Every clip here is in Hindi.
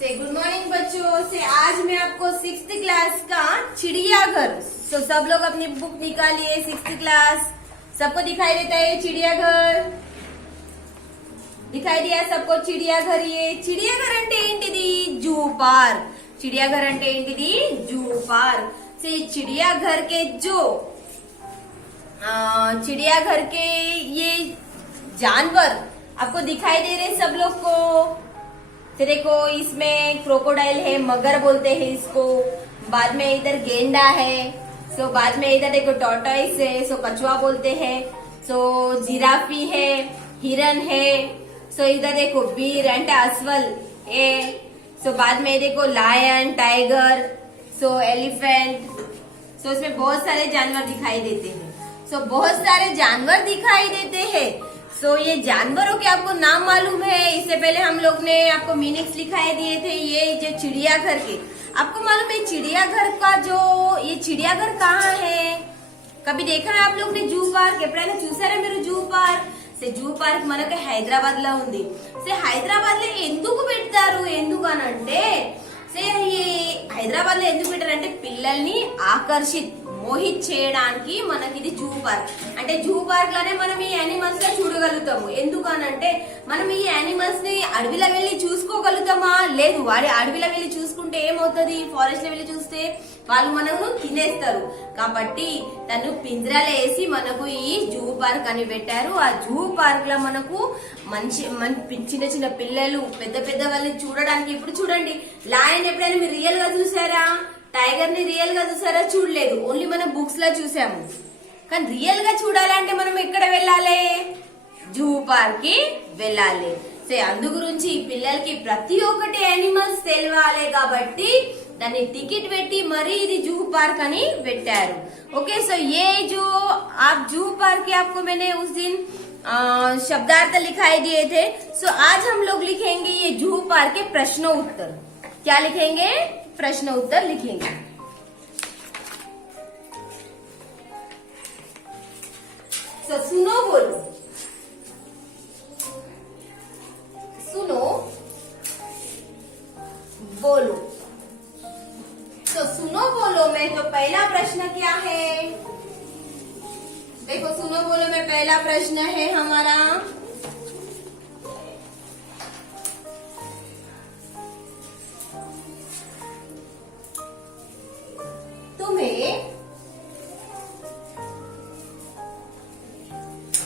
से गुड मॉर्निंग बच्चों। से आज मैं आपको 6th क्लास का चिड़ियाघर। सब लोग अपनी बुक निकालिए। 6th क्लास सबको दिखाई देता है चिड़ियाघर? दिखाई दिया सबको चिड़ियाघर? ये चिड़ियाघर అంటే ఏంటిది? Zoo park. चिड़ियाघर అంటే ఏంటిది? Zoo park. से चिड़ियाघर के जो चिड़ियाघर के ये जानवर आपको दिखाई दे रहे सब लोग को। देखो इसमें क्रोकोडाइल है, मगर बोलते हैं इसको। बाद में इधर गेंडा है। सो बाद में इधर देखो टॉर्टोइस है, सो कछुआ बोलते हैं। सो जिराफी है, हिरन है। सो इधर देखो बीर एंड अस्वल है। सो बाद में देखो लायन, टाइगर, सो एलिफेंट। सो इसमें बहुत सारे जानवर दिखाई देते हैं। सो बहुत सारे जानवर दिखाई देते हैं। सो ये जानवरों के आपको नाम मालूम है? इससे पहले हम लोग ने आपको मीनिंग्स लिखाए दिए थे। ये जो चिड़ियाघर के आपको मालूम है चिड़ियाघर का जो ये चिड़ियाघर कहाँ है? कभी देखा है आप लोग ने జూ పార్క్? ఎప్పుడైనా చూసారా మీరు జూ పార్క్? జూ పార్క్ మనకి హైదరాబాద్ లో ఉంది। హైదరాబాద్ లో ఎందుకు పెడతారు? ఎందుకు అనంటే హైదరాబాద్ లో ఎందుకు పెట్టారంటే పిల్లల్ని ఆకర్షిత్ మోహిత్ చేయడానికి మనకి ఇది జూ పార్క్। అంటే జూ పార్క్ లోనే మనం ఈ యానిమల్స్ ని చూడగలుగుతాము। ఎందుకనంటే మనం ఈ యానిమల్స్ ని అడవిలో వెళ్లి చూసుకోగలుగుతామా? లేదు। వాడి అడవిలో వెళ్లి చూసుకుంటే ఏమవుతుంది? ఫారెస్ట్ లో వెళ్లి చూస్తే వాళ్ళు మనకు తినేస్తారు। కాబట్టి తను పింజరాలో వేసి మనకు ఈ జూ పార్క్ అని పెట్టారు। ఆ జూ పార్క్ లో మనకు చిన్న చిన్న పిల్లలు పెద్ద పెద్ద వాళ్ళని చూడడానికి। ఇప్పుడు చూడండి, లయన్ ఎప్పుడైనా మీరు రియల్ గా చూసారా? టైగర్ ని రియల్ గా చూసారా? చూడలేదు, ఓన్లీ మనం బుక్స్ లో చూసాము। కానీ రియల్ గా చూడాలంటే మనం ఎక్కడ వెళ్ళాలి? జూ పార్క్ కి వెళ్ళాలి। అందు గురించి పిల్లలకి ప్రతి ఒక్కటి యానిమల్స్ తెలియాలి కాబట్టి దాన్ని టికెట్ పెట్టి మరీ ఇది జూ पार्क అని పెట్టారు। ओके, सो ये जो आप जू पार्क के आपको मैंने उस दिन शब्दार्थ लिखाई दिए थे। सो आज हम लोग लिखेंगे ये जू पार्क के प्रश्नों उत्तर। क्या लिखेंगे? प्रश्न उत्तर लिखेंगे। सुनो बोलो, सुनो बोलो। तो सुनो बोलो में तो पहला प्रश्न क्या है? देखो सुनो बोलो में पहला प्रश्न है हमारा, तुम्हें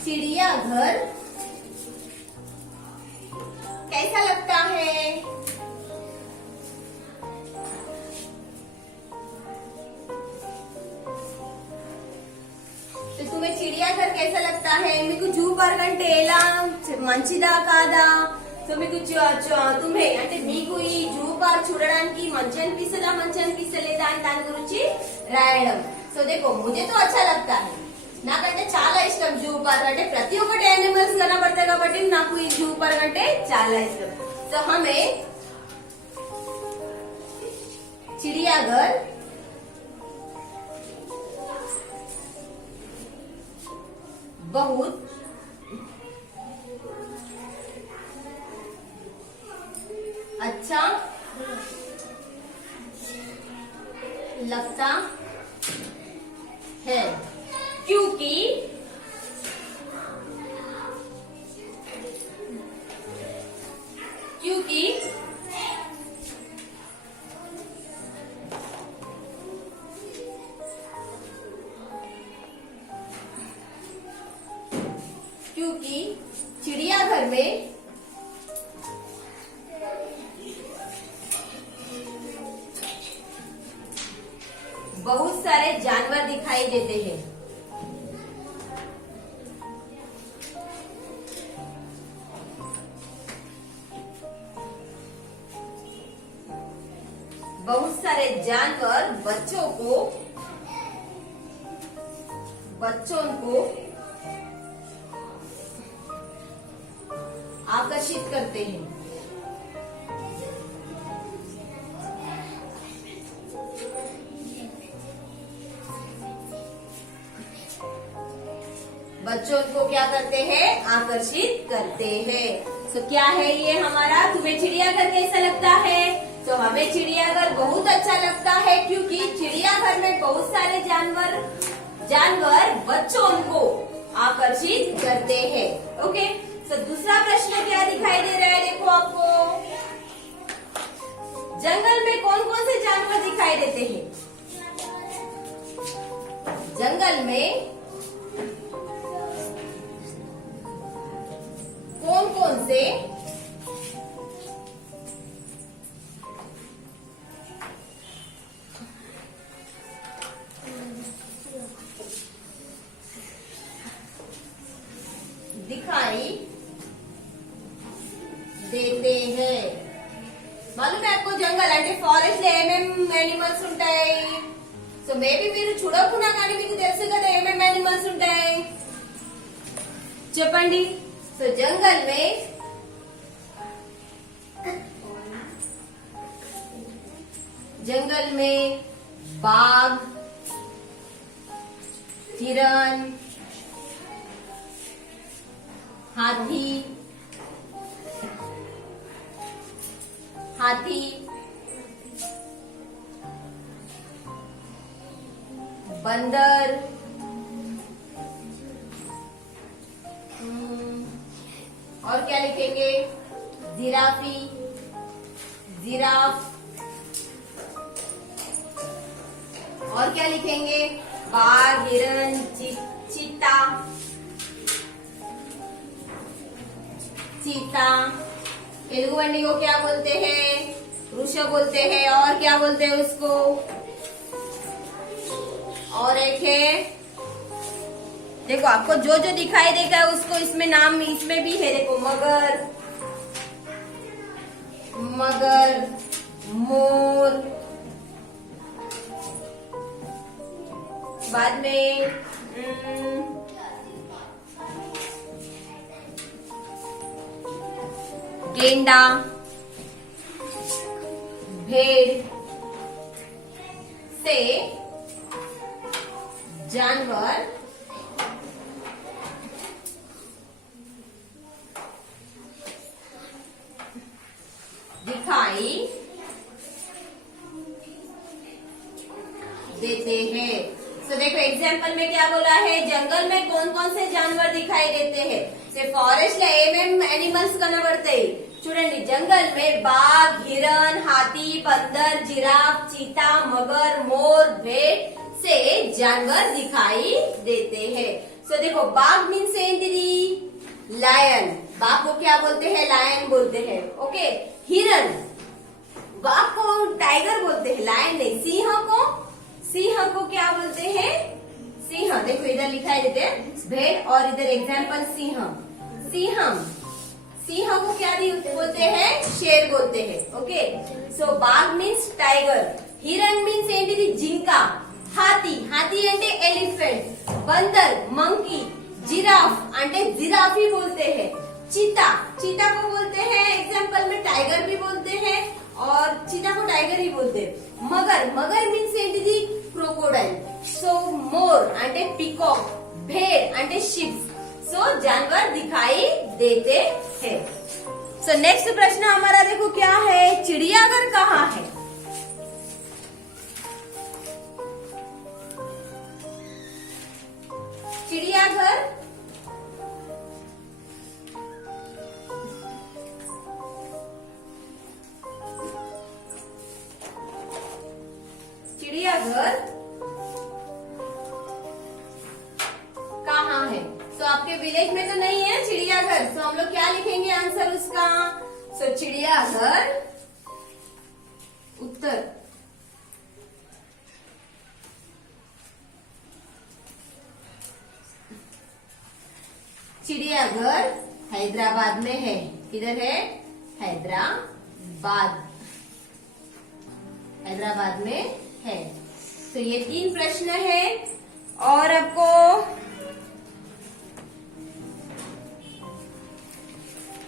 चिड़ियाघर कैसा लगता है? तुम्हें चिड़ियाघर कैसा लगता है? మీకు జూ పార్క్ అంటే ఎలా? మంచిదా కాదా? సో మీకు तुम्हें అంటే మీకు ఈ జూ పార్క్ చూడడానికి మంచి అనిపిస్తుందా, మంచి అనిపిస్తలేదా అని దాని గురించి రాయడం। సో देखो मुझे तो अच्छा लगता है। నాకంటే చాలా ఇష్టం జూ పార్క్ అంటే। ప్రతి ఒక్కటి యానిమల్స్ కనబడతాయి కాబట్టి నాకు ఈ జూ పార్క్ అంటే చాలా ఇష్టం। సో हमें चिड़ियाघर बहुत अच्छा लगता है क्योंकि चिड़ियाघर में बहुत सारे जानवर दिखाई देते हैं। बहुत सारे जानवर बच्चों को आकर्षित करते हैं। बच्चों को क्या करते हैं? आकर्षित करते हैं। तो क्या है ये हमारा तुम्हें चिड़ियाघर कैसा लगता है? हमें चिड़ियाघर बहुत अच्छा लगता है क्योंकि चिड़ियाघर में बहुत सारे जानवर बच्चों को आकर्षित करते हैं। ओके, तो दूसरा प्रश्न क्या दिखाई दे रहा है, देखो आपको जंगल में कौन कौन से जानवर दिखाई देते हैं। जंगल में कौन कौन से दिखाई देते हैं। मालूम है आपको जंगल అంటే ఫారెస్ట్ లో ఏమేం యానిమల్స్ ఉంటాయి? సో మేబీ మీరు చూడకున్నా కానీ మీకు తెలుసు కదా ఏమేం యానిమల్స్ ఉంటాయి, చెప్పండి। సో जंगल में बाघ, हिरण, हाथी, बंदर, और क्या लिखेंगे, जिराफ, और क्या लिखेंगे, बाघ, हिरण, चीता, तेलुगु बंडी को क्या बोलते हैं, वृषभ बोलते हैं, और क्या बोलते हैं उसको, और एक है, देखो आपको जो जो दिखाई देगा उसको इसमें नाम इसमें भी है, देखो मगर, मोर, बाद में गेंडा, भेड़ से जानवर दिखाई देते हैं। तो देखो एग्जाम्पल में क्या बोला है, जंगल में कौन कौन से जानवर दिखाई देते हैं। फॉरेस्ट లో ఏమేం యానిమల్స్ కనబడతాయి చూడండి, जंगल में बाघ, हिरण, हाथी, बंदर, जिराफ, चीता, मगर, मोर, भेड़ से जानवर दिखाई देते हैं। सो देखो बाघ मीन्स ఏంటిది, लायन, बाघ को क्या बोलते हैं, लायन बोलते हैं। ओके, हिरण, बाघ को टाइगर बोलते हैं, लायन नहीं। सिंह को क्या बोलते हैं, सिंह, देखो इधर लिखा है देते हैं भेड़, और इधर एग्जाम्पल सिंह को क्या बोलते हैं, शेर बोलते हैं। ओके, सो बाघ मीन्स टाइगर, हिरण मीन्स ఏంటిది, జింక, हाथी అంటే एलिफेंट, बंदर मंकी, जिराफ అంటే जिराफी बोलते हैं, चीता को बोलते हैं एग्जाम्पल में टाइगर भी बोलते हैं, और चीता को टाइगर ही बोलते हैं। मगर मीन्स ఏంటిది, क्रोकोडाइल। सो मोर అంటే पिकॉक, भेड़ అంటే शिप्स। सो जानवर दिखाई देते हैं। सो नेक्स्ट प्रश्न हमारा देखो क्या है, चिड़ियाघर कहाँ है। चिड़ियाघर कहाँ है। तो आपके विलेज में तो नहीं है चिड़ियाघर, तो हम लोग क्या लिखेंगे आंसर उसका। सो चिड़ियाघर उत्तर, चिड़ियाघर हैदराबाद में है। किधर है, हैदराबाद में है। तो ये 3 प्रश्न है, और आपको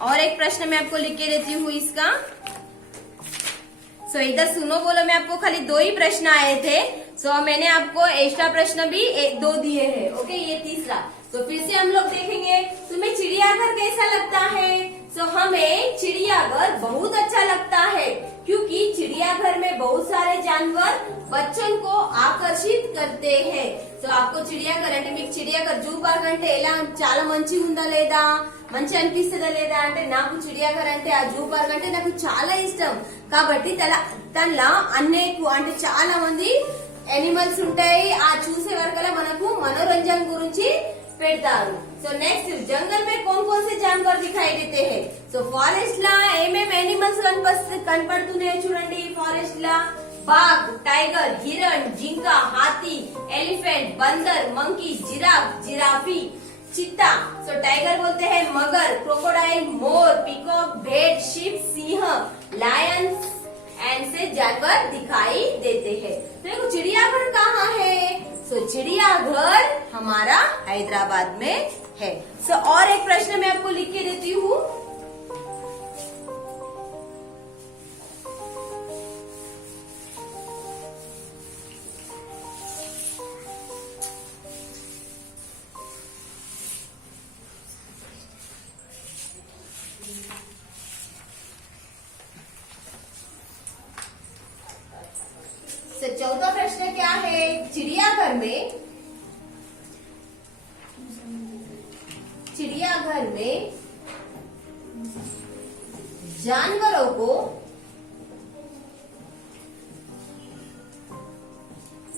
और एक प्रश्न मैं आपको लिख के देती हूँ इसका। सो इधर सुनो बोलो में आपको खाली 2 ही प्रश्न आए थे। सो मैंने आपको एक्स्ट्रा प्रश्न भी 2 दिए हैं। ओके, ये तीसरा। तो फिर से हम लोग देखेंगे तुम्हें चिड़ियाघर कैसा लगता है। सो हमें चिड़ियाघर बहुत अच्छा लगता है क्योंकि चिड़िया बहुत सारे जानवर बच्चों को आकर्षित करते हैं. సో आपको చిడియాఘర్ అంటే మీకు చిడియాఘర్ జూ పార్క్ అంటే ఎలా చాలా మంచిగా ఉందా లేదా మంచి అనిపిస్తుందా లేదా అంటే నాకు చిడియాఘర్ అంటే ఆ జూ పార్క్ అంటే నాకు చాలా ఇష్టం. కాబట్టి దానిలో అనేక అంటే చాలా మంది ఎనిమల్స్ ఉంటాయి. ఆ చూసే వరకలా మనకు మనోరంజన గురించి పెడతారు. సో నెక్స్ట్ जंगल में कौन कौन से जानवर दिखाई देते हैं. సో ఫారెస్ట్ లా ఏమేమి ఎనిమల్స్ కనపడుతున్నాయో చూడండి. ఫారెస్ట్ లా बाघ, टाइगर, हिरण, जिंका, हाथी, एलिफेंट, बंदर, मंकी, जिराफ, जिराफी, चीता. सो टाइगर बोलते हैं मगर, क्रोकोडाइल, मोर, पीकॉक, भेड़, शिप, सिंह, लायन एंड से जानवर दिखाई देते हैं. देखो चिड़ियाघर कहाँ है. सो चिड़ियाघर हमारा हैदराबाद में है. सो और एक प्रश्न मैं आपको लिख के देती हूँ. चौथा प्रश्न क्या है.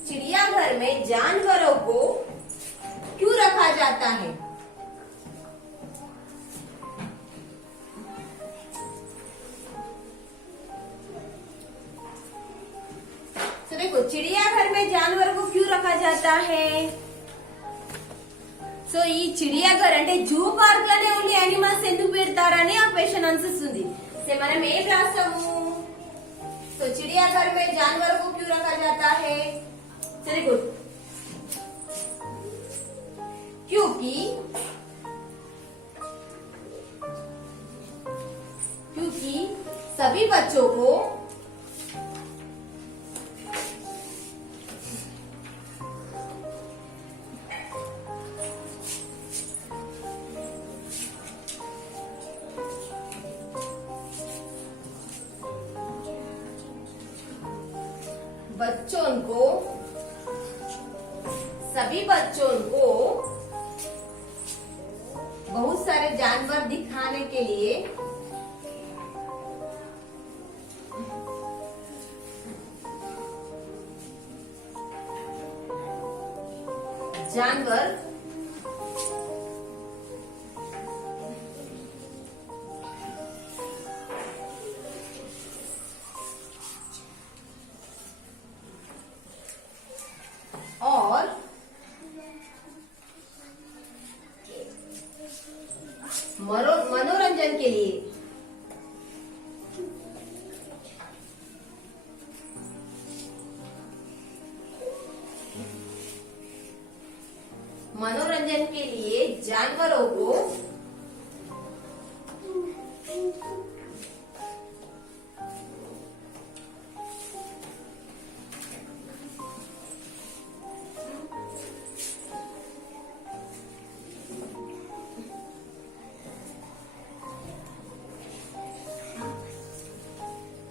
चिड़ियाघर में जानवरों को क्यों रखा जाता है. देखो चिड़ियाघर में जानवर को क्यों रखा जाता है. సో ఈ చిడియాఘర్ అంటే జూ పార్క్ లోనే ఓన్లీ యానిమల్స్ ఎందుకు పెడతారని ఆ క్వశ్చన్ ఆన్సర్స్ ఉంది. సో మనం ఏం రాస్తాము. సో चिड़ियाघर में जानवर को क्यों रखा जाता है. Very good. क्योंकि सभी बच्चों को सभी बच्चों को बहुत सारे जानवर दिखाने के लिए जानवर और मनोरंजन के लिए जानवरों को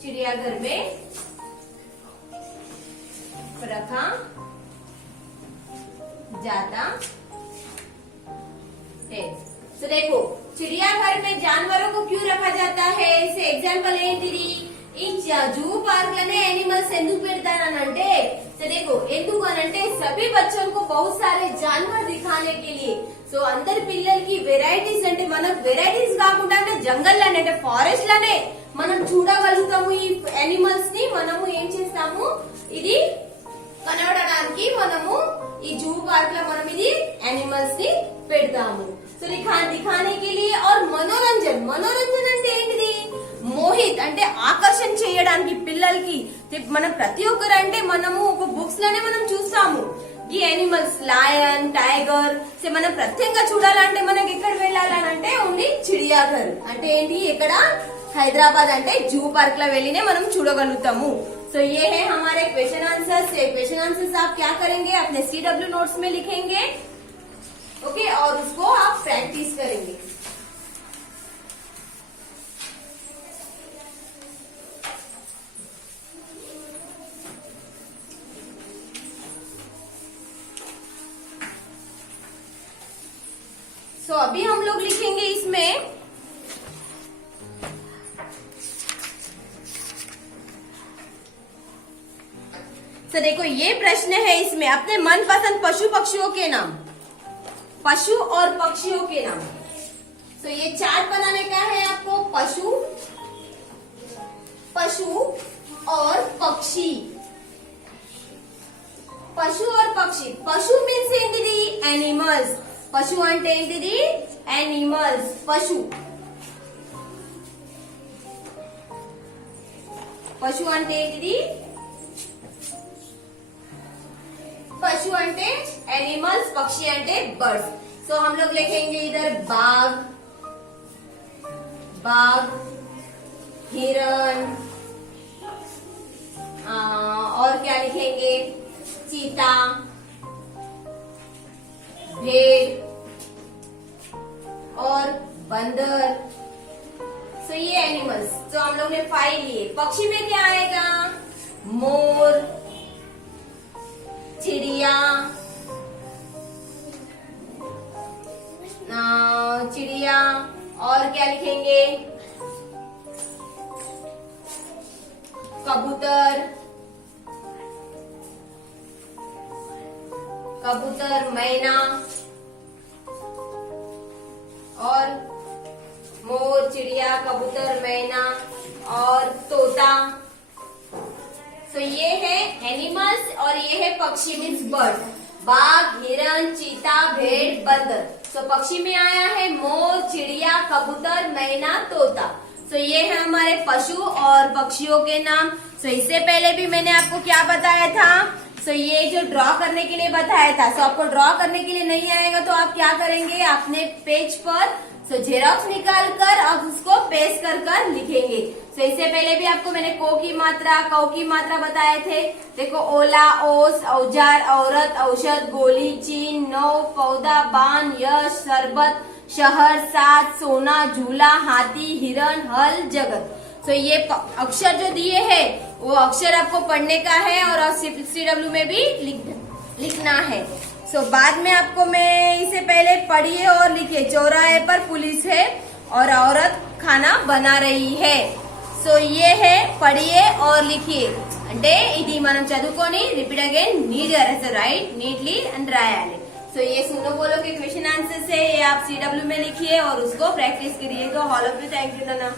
चिड़ियाघर में रखा जाता है. तो देखो चिड़ियाघर में जानवरों को क्यों रखा जाता है. इसे एग्जांपल ఏంటిది. ఈ జూ పార్క్ లోనే एनिमल्स ఎందుకు పెడతారనంటే तो देखो ఎందుకు అనంటే सभी बच्चों को बहुत सारे जानवर दिखाने के लिए. సో అందరి పిల్లలకి వెరైటీస్ అంటే మనం వెరైటీస్ కాకుండా అంటే జంగల్ లోనే అంటే ఫారెస్ట్ లోనే మనం చూడగలుగుతాము. ఈ ఎనిమల్స్ ని మనము ఏం చేస్తాము ఇది కనబడడానికి మనము ఈ జూ పార్క్ లో మనం ఇది ఎనిమల్స్ ని పెడతాము. సో दिखाने के लिए और मनोरंजन అంటే ఏంటిది. మోహిత్ అంటే ఆకర్షణ చేయడానికి పిల్లలకి మనం ప్రతి ఒక్కరు అంటే మనము ఒక బుక్స్ లోనే మనం చూస్తాము ఈ ఎనిమల్స్ లయన్ టైగర్. సో మనం ప్రత్యేకంగా చూడాలంటే మనకి ఎక్కడ వెళ్ళాలంటే ఓన్లీ చిడియాఘర్ అంటే ఏంటి ఇక్కడ हैदराबाद అంటే जू पार्क ला వెళ్ళినే మనం చూడగలుగుతాము. सो ये है हमारे क्वेश्चन आंसर्स. क्वेश्चन आंसर्स आप क्या करेंगे अपने CW नोट्स में लिखेंगे. ओके और उसको आप प्रैक्टिस करेंगे. अभी हम लोग लिखेंगे इसमें तो देखो ये प्रश्न है इसमें अपने मनपसंद पशु पक्षियों के नाम, पशु और पक्षियों के नाम। तो ये चार्ट बनाने का है आपको, पशु, पशु और पक्षी, पशु और पक्षी। पशु मीन्स ఏంటిది एनिमल्स, పశు అంటే ఏంటిది एनिमल्स, పశు, పశు అంటే ఏంటిది, पशु अंटे एनिमल्स, पक्षी अंटे बर्ड्स। सो हम लोग लिखेंगे इधर बाघ, बाघ, हिरण, और क्या लिखेंगे, चीता, भेड़ और बंदर। सो ये एनिमल्स, तो हम लोग ने 5 लिए। पक्षी में क्या आएगा, मोर, चिड़िया, चिड़िया, और क्या लिखेंगे, कबूतर, कबूतर, मैना और मोर, चिड़िया, कबूतर, मैना और तोता। तो ये है एनिमल्स और ये है पक्षी मीन्स बर्ड, बाघ, हिरण, चीता, भेड़, बंदर। तो पक्षी में आया है मोर, चिड़िया, कबूतर, मैना, तोता। तो ये है हमारे पशु और पक्षियों के नाम। तो इससे पहले भी मैंने आपको क्या बताया था, तो ये जो ड्रॉ करने के लिए बताया था। तो आपको ड्रॉ करने के लिए नहीं आएगा तो आप क्या करेंगे, अपने पेज पर जेरोक्स निकाल कर अब उसको पेस्ट कर लिखेंगे। तो इससे पहले भी आपको मैंने को की मात्रा, कौ की मात्रा बताए थे। देखो ओला, ओस, औजार, औरत, औषध, गोली, चीन, नौ, पौधा, बाण, यश, शरबत, शहर, साथ, सोना, झूला, हाथी, हिरण, हल, जगत। तो ये अक्षर जो दिए है वो अक्षर आपको पढ़ने का है और CW में भी लिखना है। सो बाद में आपको मैं इससे पहले पढ़िए और लिखिए, चौराहे पर पुलिस है और औरत खाना बना रही है। सो ये है, पढ़िए और लिखिए। అంటే ఇది మనం చదువుకొని repeat again need right neatly and रायाली। सो ये सुनो बोलो के क्वेश्चन आंसर है, ये आप CW में लिखिए और उसको प्रैक्टिस करिए। तो all of you thank you Nana.